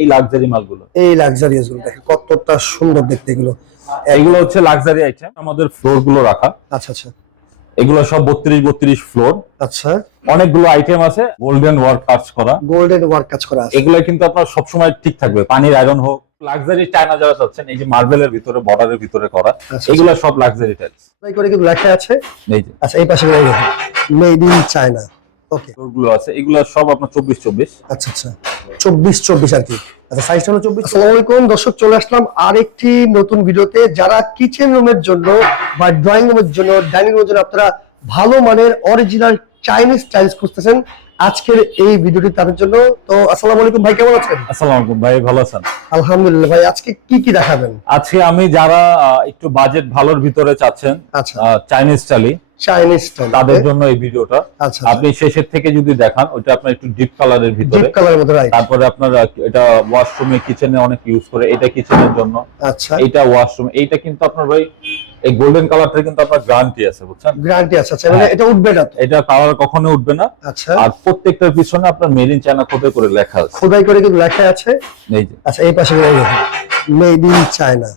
এই লাক্সারি মালগুলো? এই লাক্সারিয়াসগুলো দেখেন কতটা সুন্দর দেখতে এগুলো। এগুলো হচ্ছে লাক্সারি আইটেম আমাদের ফ্লোরগুলো রাখা। আচ্ছা আচ্ছা। এগুলো সব বত্রিশ বত্রিশ ফ্লোর আচ্ছা। অনেকগুলো আইটেম আছে গোল্ডেন ওয়ার্ক কাজ করা। গোল্ডেন ওয়ার্ক কাজ করা এগুলো কিন্তু আপনার সবসময় ঠিক থাকবে পানির আয়রন হোক লাক্সারি চায়না যারা চাচ্ছেন এই যে মার্বেলের ভিতরে বর্ডারের ভিতরে করা আচ্ছা, এগুলো সব লাক্সারি টাইলস তাই করে কিন্তু লেখা আছে। এই যে। আচ্ছা এই পাশে মেড ইন চায়না ওকে ফ্লোরগুলো আছে এগুলো সব আপনার চব্বিশ চব্বিশ। আচ্ছা আচ্ছা। চব্বিশ চব্বিশ আর কি। আচ্ছা সাইজটা হলো চব্বিশ। আসসালামু দর্শক, চলে আসলাম আরেকটি নতুন ভিডিওতে। যারা কিচেন রুমের জন্য বা ড্রয়িং রুমের জন্য ডাইনিং রুমের জন্য আপনারা ভালো মানের অরিজিনাল চাইনিজ টাইলস খুঁজতেছেন আজকের এই ভিডিওটি তাদের জন্য। তো আসসালামু আলাইকুম ভাই কেমন আছেন? আসসালামু আলাইকুম ভাই ভালো আছেন? আলহামদুলিল্লাহ ভাই আজকে কি কি দেখাবেন? আজকে আমি যারা একটু বাজেট ভালোর ভিতরে চাচ্ছেন আচ্ছা। চাইনিজ টালি চাইনিজ তাদের জন্য এই ভিডিওটা। আচ্ছা আপনি শেষের থেকে যদি দেখান ওটা আপনার একটু ডিপ কালারের ভিতরে। ডিপ কালারের মধ্যে রাইট তারপরে আপনার এটা ওয়াশরুমে কিচেনে অনেক ইউজ করে এটা কিচেনের জন্য। আচ্ছা। এইটা ওয়াশরুম এইটা কিন্তু আপনার ভাই এই গোল্ডেন কালারটা কিন্তু আপনার গ্যারান্টি আছে বুঝছেন? গ্যারান্টি আছে আচ্ছা মানে হ্যাঁ। এটা উঠবে না এটা কালার কখনো উঠবে না। আচ্ছা। আর প্রত্যেকটার পিছনে আপনার মেরিন চায়না কোটে করে লেখা আছে। খোদাই করে কিন্তু লেখা আছে। এই যে। আচ্ছা এই পাশে মেড ইন চায়না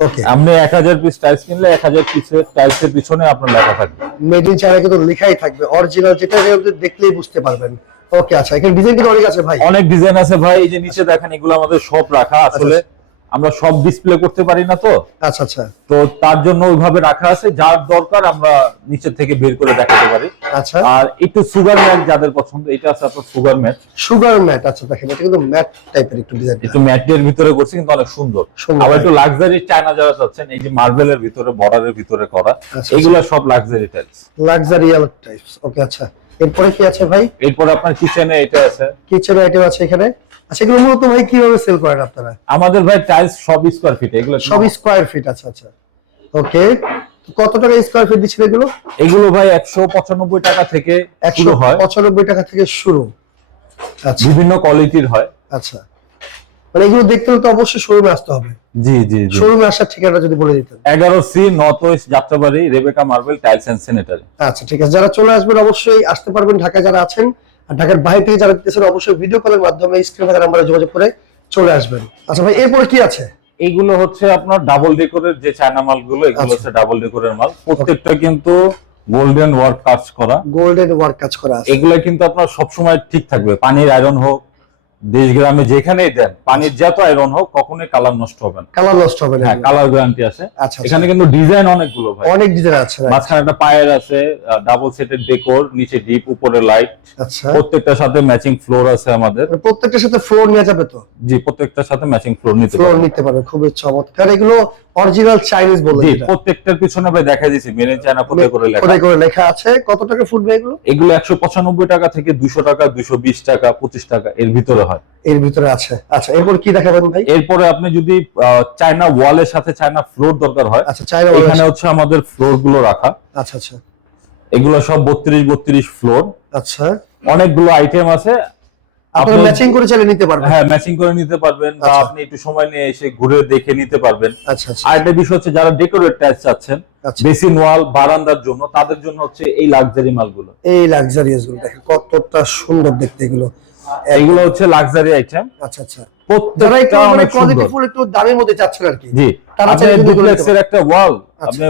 ওকে আপনি এক হাজার পিস টাইলস কিনলে এক হাজার পিসের টাইলসের পিছনে আপনার লেখা থাকবে। মেড ইন চায়না কিন্তু লেখাই থাকবে। অরিজিনাল যেটা দেখলেই বুঝতে পারবেন। ওকে আচ্ছা এখানে ডিজাইন কিন্তু অনেক আছে ভাই। অনেক ডিজাইন আছে ভাই। এই যে নিচে দেখেন এগুলো আমাদের সব রাখা আসলে। আমরা সব ডিসপ্লে করতে পারি না তো? আচ্ছা আচ্ছা। তো তার জন্য ওইভাবে রাখা আছে যার দরকার আমরা নিচে থেকে বের করে দেখাতে পারি। আচ্ছা। আর একটু সুগার ম্যাট যাদের পছন্দ এটা আছে আপনার সুগার ম্যাট সুগার ম্যাট আচ্ছা দেখেন এটা কিন্তু ম্যাট টাইপের একটু ডিজাইন একটু ম্যাটের ভিতরে করছে কিন্তু অনেক সুন্দর। আবার একটু লাক্সারি চায়না যারা চাচ্ছেন এই যে মার্বেলের ভিতরে বর্ডারের ভিতরে করা আচ্ছা, এগুলো সব luxury tiles luxurious types okay আচ্ছা। এরপরে কি আছে ভাই? এরপরে আপনার কিচেনে এটা আছে। কিচেন আইটেম আছে এখানে? আচ্ছা এগুলো মূলত ভাই কীভাবে সেল করেন আপনারা? আমাদের ভাই টাইলস সব স্কোয়ার ফিট এগুলো সব স্কোয়ার ফিট আচ্ছা আচ্ছা। ওকে কত টাকা স্কোয়ার ফিট দিচ্ছেন এগুলো? এগুলো ভাই একশো পঁচানব্বই টাকা থেকে শুরু হয়। পঁচানব্বই টাকা থেকে শুরু। আচ্ছা। বিভিন্ন কোয়ালিটির হয়। আচ্ছা। মানে এগুলো দেখতে হলে তো অবশ্যই শোরুমে আসতে হবে। জি জি শোরুমে আসার ঠিকানা যদি বলে দিতেন। এগারো C north west Jatrabari Rebecca marble tiles and sanitary আচ্ছা ঠিক আছে। যারা চলে আসবেন অবশ্যই আসতে পারবেন। ঢাকায় যারা আছেন আর ঢাকার বাইরে থেকে যারা দিতেছেন অবশ্যই ভিডিও কলের মাধ্যমে স্ক্রিনে থাকা নাম্বারে যোগাযোগ করে চলে আসবেন। আচ্ছা ভাই এরপরে কি আছে? এইগুলো হচ্ছে আপনার ডাবল ডেকোরের যে চায়না মালগুলো এগুলো আচ্ছা। হচ্ছে ডাবল ডেকোরের মাল। প্রত্যেকটা কিন্তু গোল্ডেন ওয়ার্ক কাজ করা। গোল্ডেন ওয়ার্ক কাজ করা এগুলো কিন্তু আপনার সবসময় ঠিক থাকবে। পানির আয়রন হোক দেশ গ্রামে যেখানেই দেন পানির যত আয়রন হোক কখনোই কালার নষ্ট হবে না। কালার নষ্ট হবে না। হ্যাঁ কালার গ্যারান্টি আছে। আচ্ছা আচ্ছা। এখানে কিন্তু ডিজাইন অনেকগুলো ভাই। অনেক ডিজাইন আছে ভাই মাঝখানে একটা পায়ের আছে ডাবল সেটের ডেকোর নিচে ডিপ উপরে লাইট আচ্ছা। প্রত্যেকটার সাথে ম্যাচিং ফ্লোর আছে আমাদের। মানে প্রত্যেকটার সাথে ফ্লোর নিয়ে যাবে তো? জি প্রত্যেকটার সাথে ম্যাচিং ফ্লোর নিতে ফ্লোর নিতে পারবে খুবই চমৎকার। এগুলো অরিজিনাল চাইনিজ বলে জি প্রত্যেকটার পিছনে ভাই দেখা দিয়েছি মেরিন চায়না কোথায় করে লেখা। কোথায় করে লেখা আছে কত টাকা ফুটবে এগুলো? এগুলো একশো পঁচানব্বই টাকা থেকে দুশো টাকা দুশো বিশ টাকা পঁচিশ টাকা এর ভিতরে হয়। এর ভিতরে আছে। আচ্ছা এরপর কি দেখাবেন ভাই? এরপরে আপনি যদি চায়না ওয়ালের সাথে চায়না ফ্লোর দরকার হয় আচ্ছা চাইনা এখানে হচ্ছে আমাদের ফ্লোরগুলো রাখা। আচ্ছা আচ্ছা। এগুলো সব বত্রিশ বত্রিশ ফ্লোর আচ্ছা। অনেকগুলো আইটেম আছে। আপনারা ম্যাচিং করে চাইলে নিতে পারবেন। হ্যাঁ ম্যাচিং করে নিতে পারবেন বা আচ্ছা। আপনি একটু সময় নিয়ে এসে ঘুরে দেখে নিতে পারবেন। আচ্ছা আচ্ছা। আর একটা বিষয় হচ্ছে যারা ডেকোরেট টাইলস চাচ্ছেন আচ্ছা। বেসিন ওয়াল বারান্দার জন্য তাদের জন্য হচ্ছে এই লাক্সারি মালগুলো। এই লাক্সারিয়াসগুলো দেখেন কতটা সুন্দর দেখতে এগুলো। এইগুলো হচ্ছে লাক্সারি আইটেম আচ্ছা আচ্ছা। প্রত্যেকটা মানে অনেক সুন্দর। ফুল একটু দামের মধ্যে চাচ্ছেন আর কি। জি। আপনি ডুপ্লেক্সের একটা ওয়াল আচ্ছা। আপনি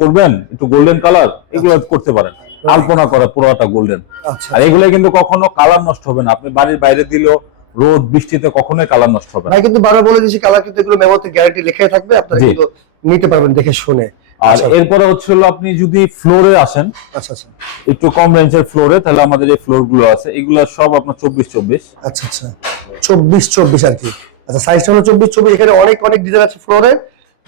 করবেন একটু গোল্ডেন কালার এগুলো করতে পারেন। আলপনা করা পুরোটা গোল্ডেন আচ্ছা। আর এগুলো কিন্তু কখনো কালার নষ্ট হবে না। আপনি বাড়ির বাইরে দিলেও রোদ বৃষ্টিতে কখনোই কালার নষ্ট হবে না। কিন্তু বারবার বলে দিয়েছি কালার কিন্তু এগুলো মেমোতে গ্যারান্টি লেখাই থাকবে আপনারা কিন্তু নিতে পারবেন দেখে শুনে। আর আচ্ছা। এরপরে হচ্ছে হলো আপনি যদি ফ্লোরে আসেন আচ্ছা আচ্ছা। একটু কম রেঞ্জের ফ্লোরে তাহলে আমাদের এই ফ্লোরগুলো আছে। এগুলো সব আপনার চব্বিশ চব্বিশ আচ্ছা আচ্ছা। চব্বিশ চব্বিশ আর কি। আচ্ছা সাইজটা হলো চব্বিশ চব্বিশ এখানে অনেক অনেক ডিজাইন আছে ফ্লোরে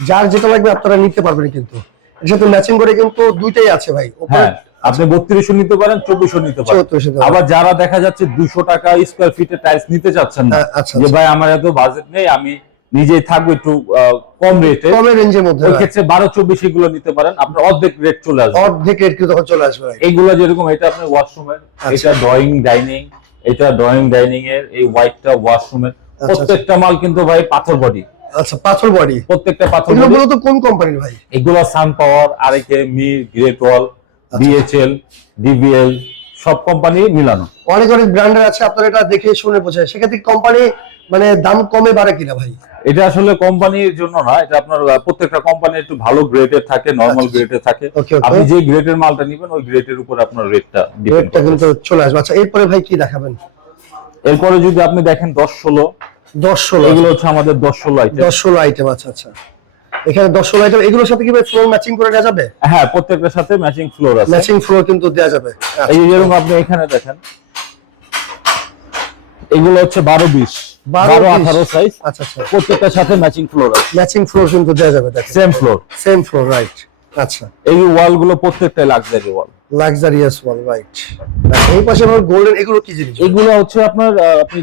যার যেটা লাগবে আপনারা নিতে পারবেন কিন্তু। এর সাথে ম্যাচিং করে কিন্তু দুইটাই আছে ভাই। হ্যাঁ। আপনি বত্রিশও নিতে পারেন চব্বিশও নিতে পারেন। আবার যারা দেখা যাচ্ছে দুশো টাকা স্কোয়ার ফিটে টাইলস নিতে চাচ্ছেন না আচ্ছা, যে আচ্ছা। ভাই আমার এত বাজেট নেই আমি নিজেই থাকব একটু কম রেটে কমের রেঞ্জের মধ্যে ওই ক্ষেত্রে বারো চব্বিশ এগুলো নিতে পারেন আপনার অর্ধেক রেট চলে আসবে। অর্ধেক রেট কিন্তু তখন চলে আসবে ভাই। এইগুলো যেরকম এটা আপনার ওয়াশরুমের আচ্ছা। এটা ড্রয়িং ডাইনিং এটা ড্রয়িং ডাইনিং এর এই হোয়াইটটা ওয়াশরুমের। প্রত্যেকটা মাল কিন্তু ভাই পাথর বডি আচ্ছা পাথর বডি প্রত্যেকটা পাথর এগুলো বডি মূলত কোন কোম্পানির ভাই? এগুলো সান পাওয়ার আরেকে মি গ্রেট ওয়াল আচ্ছা। বিএচএল ডিবিএল সব কোম্পানি মিলানো। অনেক অনেক ব্র্যান্ডের আছে আপনারা এটা দেখে শুনে সেক্ষেত্রে কোম্পানি মানে দাম কমে বাড়ে কিনা ভাই? এটা আসলে কোম্পানির জন্য না এটা আপনার প্রত্যেকটা কোম্পানি একটু ভালো গ্রেডের থাকে নর্মাল আচ্ছা। গ্রেডের থাকে। আপনি যে গ্রেডের মালটা নেবেন ওই গ্রেডের উপর আপনার রেটটা রেটটা কিন্তু চলে আসবে। আচ্ছা এরপরে ভাই কি দেখাবেন? এরপরে যদি আপনি দেখেন দশ ষোলো দশ ষোলো এগুলো হচ্ছে আমাদের দশ ষোলো আইটেম দশ ষোলো আইটেম আচ্ছা আচ্ছা। এখানে দশ ষোলো আইটেম এগুলোর সাথে কি ফ্লোর ম্যাচিং করে দেওয়া যাবে? হ্যাঁ প্রত্যেকটার সাথে ম্যাচিং ফ্লোর আছে। ম্যাচিং ফ্লোর কিন্তু দেওয়া যাবে। আচ্ছা, এই যেরকম আপনি এখানে দেখেন এগুলো হচ্ছে বারো বিশ 12, বারো আঠারো সাইজ আচ্ছা আচ্ছা। প্রত্যেকটার সাথে ম্যাচিং ফ্লোর আছে। ম্যাচিং ফ্লোর কিন্তু দেওয়া যাবে দেখেন। Same floor same floor right আচ্ছা। এই ওয়ালগুলো প্রত্যেকটাই luxury wall luxurious wall right এই পাশে আমার গোল্ডেন এগুলো কি জিনিস? এগুলো হচ্ছে আপনার আপনি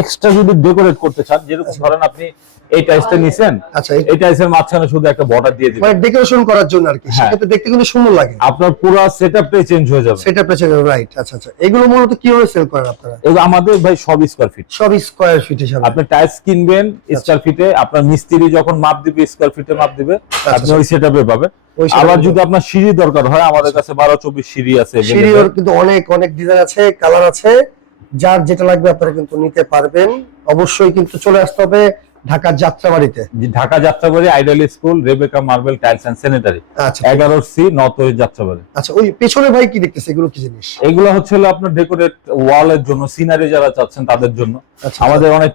এক্সট্রা যদি ডেকোরেট করতে চান যেরকম ধরেন আপনি এই টাইসটা নিছেন? আচ্ছা এই- টাইসের মাঝখানে শুধু একটা বর্ডার দিয়ে দিবেন। মানে ডেকোরেশন করার জন্য আর কি হ্যাঁ। সেক্ষেত্রে দেখতে কিন্তু সুন্দর লাগে। আপনার পুরো সেটআপটাই চেঞ্জ হয়ে যাবে। সেটা পেছনে রাইট আচ্ছা আচ্ছা। এগুলো মূলত কীভাবে সেল করেন আপনারা? এগুলো আমাদের ভাই সব স্কোয়ার ফিট সব স্কোয়ার ফিট হিসাবে আপনি টাইলস কিনবেন আচ্ছা। স্কোয়ার ফিটে আপনার মিস্ত্রি যখন মাপ দিবে স্কোয়ার ফিটে মাপ দিবে আপনি আচ্ছা। ওই সেটআপে পাবেন। আবার যদি আপনার সিঁড়ি দরকার হয় আমাদের কাছে বারো চব্বিশ সিঁড়ি আছে available। কিন্তু অনেক অনেক ডিজাইন আছে কালার আছে। যার যেটা লাগবে আপনারা কিন্তু নিতে পারবেন। অবশ্যই কিন্তু চলে আসতে হবে ঢাকার যাত্রাবাড়িতে? Dhaka Jatrabari idol school Rebecca marble tiles and sanitary আচ্ছা এগারো সি নর্থ যাত্রাবাড়ি। আচ্ছা ওই পেছনে ভাই কি দেখতেছে? এগুলো কি জিনিস? এগুলো হচ্ছে আপনার ডেকোরেট ওয়ালের জন্য সিনারি যারা চাচ্ছেন তাদের জন্য। আচ্ছা। আমাদের অনেক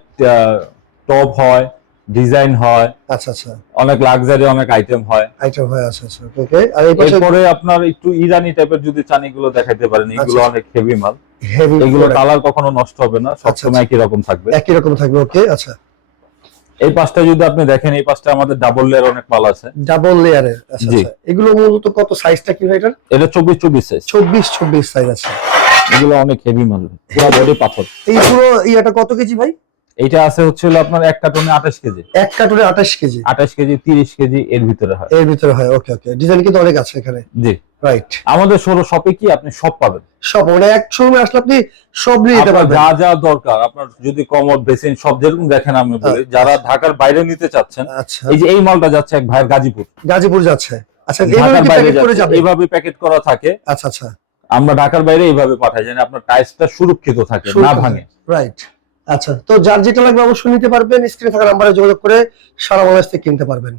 টপ হয় ডিজাইন হয় আচ্ছা আচ্ছা। অনেক লাক্সারি অনেক আইটেম হয়। আইটেম হয় আচ্ছা আচ্ছা ওকে আর এরপরে আপনার একটু ইরানি টাইপের যদি চান এগুলো দেখাইতে পারেন। এগুলো আচ্ছা। অনেক হেভি মাল। হেভি এগুলো কালার কখনো নষ্ট হবে না আচ্ছা, সবসময় একই রকম থাকবে। একই রকম থাকবে ওকে আচ্ছা। এই পাশটা যদি আপনি দেখেন এই পাশটা আমাদের ডাবল লেয়ার অনেক মাল আছে। ডাবল আচ্ছা জি। আচ্ছা। এগুলো মূলত কত সাইজটা কি ভাই এটা এটা চব্বিশ চব্বিশ সাইজ চব্বিশ চব্বিশ সাইজ আছে এগুলো অনেক হেভি মাল। পুরো বডি পাথর। এই পুরো ইয়েটা কত কেজি ভাই? এটা আছে হচ্ছে আপনার এক কার্টনে আঠাশ কেজি। এক কার্টুনে আঠাশ কেজি। আঠাশ কেজি তিরিশ কেজি এর ভিতরে হয়। এর ভিতরে হয় ওকে ওকে। ডিজাইন কিন্তু অনেক আছে এখানে। জি। রাইট আমাদের সৌর শপে কি আপনি সব পাবেন? সব মানে এক শোরুমে আসলে আপনি সব নিয়ে নিতে পারবেন। যা যা দরকার আপনার যদি কমোড বেসিন সব যেরকম দেখেন আমি বলি আচ্ছা। যারা ঢাকার বাইরে নিতে চাচ্ছেন আচ্ছা। এই যে এই মালটা যাচ্ছে এক ভাইয়ের গাজীপুর। গাজীপুর যাচ্ছে। আচ্ছা এইভাবে প্যাকেট করে যাবে? এইভাবে প্যাকেট করা থাকে। আচ্ছা আচ্ছা। আমরা ঢাকার বাইরে এইভাবে পাঠাই যেন আপনার টাইসটা সুরক্ষিত থাকে না ভাঙে। রাইট আচ্ছা তো যার যেটা লাগবে অবশ্যই নিতে পারবেন। স্ক্রিনে থাকা নাম্বারে যোগাযোগ করে সারা বাংলাদেশ থেকে কিনতে পারবেন।